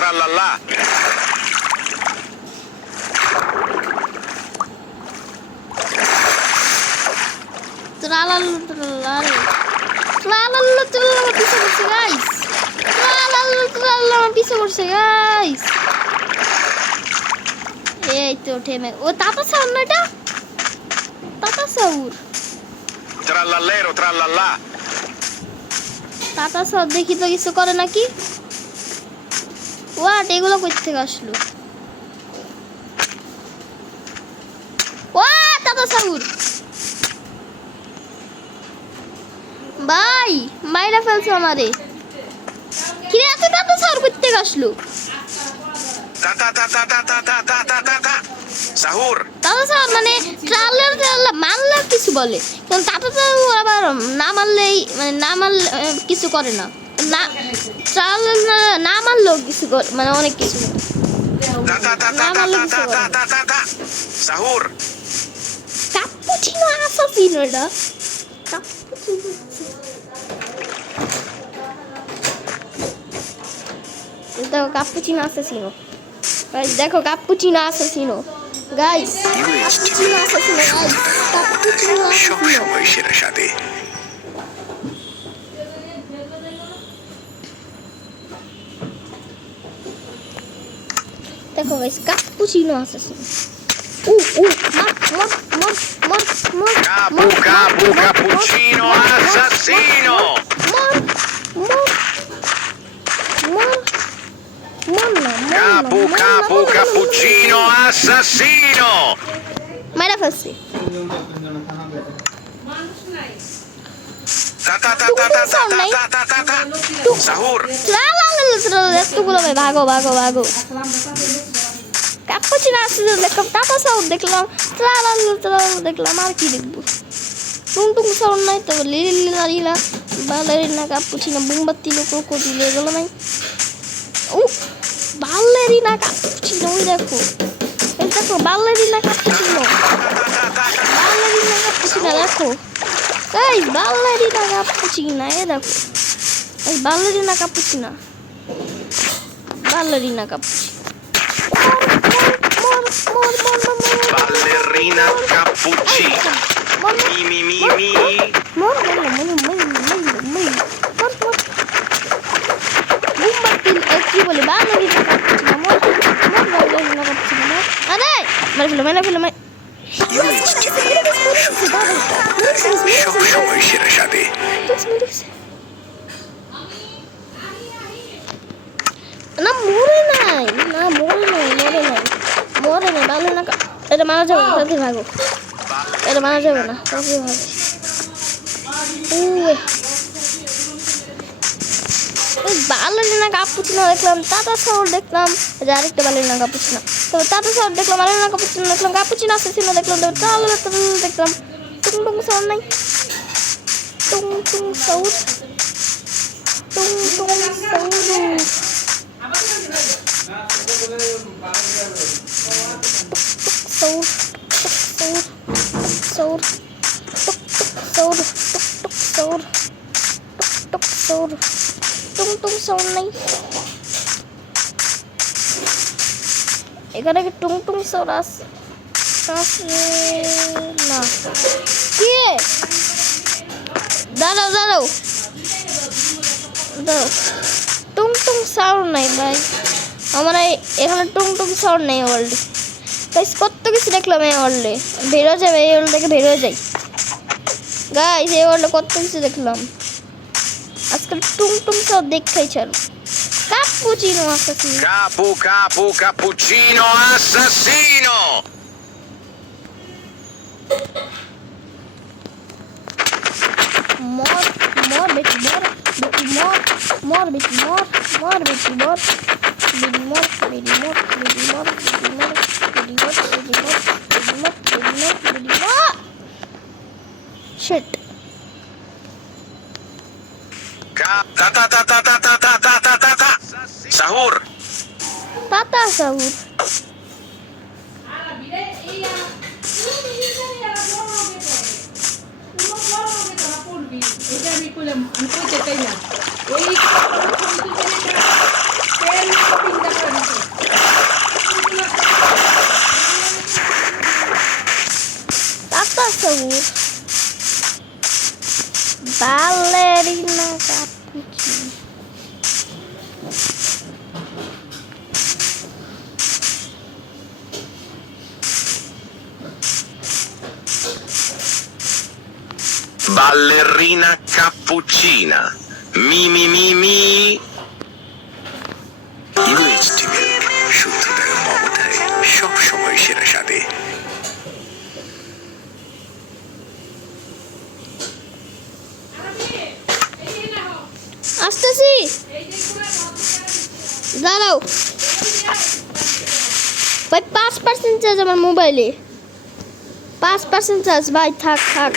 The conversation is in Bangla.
trallallà. Tralallo trallare. Tralallo trallare piso করছে গাইস। Tralallo trallare পিছে করছে গাইস। এই তো থেমে ও তাতা সাউন্ড না এটা তাতা সাউন্ড Trallallero, trallallà. তাতা সাউন্ড দেখি তো কিছু করে নাকি ওয়াট এগুলো কই থেকে আসলো ওয়া তাতা সাউন্ড ভাই মাইরা ফেলছে আমারে কি রে এত তাতা সাউন্ড কই থেকে আসলো Ta ta ta ta ta ta ta ta ta ta ta. Sahur. তাতা সাউন্ড মানে ট্রালার ট্রালা মারলে কিছু বলে কিন্তু তাতা সাউন্ড আবার না মারলেই মানে না মারলে কিছু করে না না ট্রালার না মারলেও কিছু মানে অনেক কিছু Ta ta ta ta ta ta ta ta ta ta ta. Sahur. Cappuccino Assassino এটা দেখো ক্যাপুচিনো অ্যাসাসিনো গাইস দেখো Cappuccino Assassino guys Cappuccino Assassino guys Cappuccino Assassino সবসময় সেরা সাথে। দেখো গাইস ক্যাপুচিনো অ্যাসাসিনো মর Capu capu cappuccino assassino. Capu capu cappuccino assassino. মারা ফেলছি Ta ta ta ta ta ta ta ta ta ta ta. Sahur. এতগুলো ভাগো ভাগো ভাগো ক্যাপুচিনো অ্যাসাসিনো দেখলাম টাটা সাউন্ড দেখলাম দেখলাম আর কি দেখবো টুং সাউন্ড নাই তো লিলা লিলা বালেরিনা ক্যাপুচিনো বুমবাত্তিলো ক্রোকোডিল এগুলো নাই ও বালেরিনা ক্যাপুচিনো ওই দেখো এই দেখো বালেরিনা ক্যাপুচিনো দেখো এই বালেরিনা ক্যাপুচিনো এই দেখো এই বালেরিনা Cappuccino Ballerina cappuccina. Mi mi mi mi. কি বলে বালেরিনা ক্যাপুচিনো বালেরিনা ক্যাপুচিনো আরে মেরে ফেলো সবসময় সেরা সাথে। না মরে নাই বালেরিনা এটা মারা যাবে না তাড়াতাড়ি ভাগো এটা মারা যাবে না তাড়াতাড়ি ভাগো বালেরিনা ক্যাপুচিনো দেখলাম টাটা সাউন্ড দেখলাম আরেকটা বালেরিনা ক্যাপুচিনো তো টাটা সাউন্ড দেখলাম বালেরিনা ক্যাপুচিনো দেখলাম ক্যাপুচিনো অ্যাসাসিনো দেখলাম দেখলাম টুং সাউন্ড নাই টুং সাউন্ড টুং সাউন্ড নাই এখানে কি টুং সাউন্ড আসে না কি দাঁড়াও টুং সাউন্ড নাই ভাই আমার এখানে টুং সাউন্ড নেই ওয়ার্ল্ডে গাইস কত কিছু দেখলাম এই ওয়ার্ল্ডে বেরো যাবে এই ওয়ার্ল্ড থেকে বেরো যাই গাইস এই ওয়ার্ল্ডে কত কিছু দেখলাম আজকাল টুং সাউন্ড দেখাই ছাড়ো Cappuccino Assassino Capu capu cappuccino assassino. মর বেটি shit Ta ta ta ta ta ta ta ta ta ta ta. Sahur. টাটা সাউন্ড আমি কইতে চাই না ওই সবুজ Ballerina Cappuccino ballerina cappuccina. Mi mi mi mi. UHT milk শুদ্ধতায় ও মমতায় সব সময় সেরা স্বাদে। আসতেছি দাঁড়াও ভাই 5% চার্জ আমার মোবাইলে 5% চার্জ ভাই থাক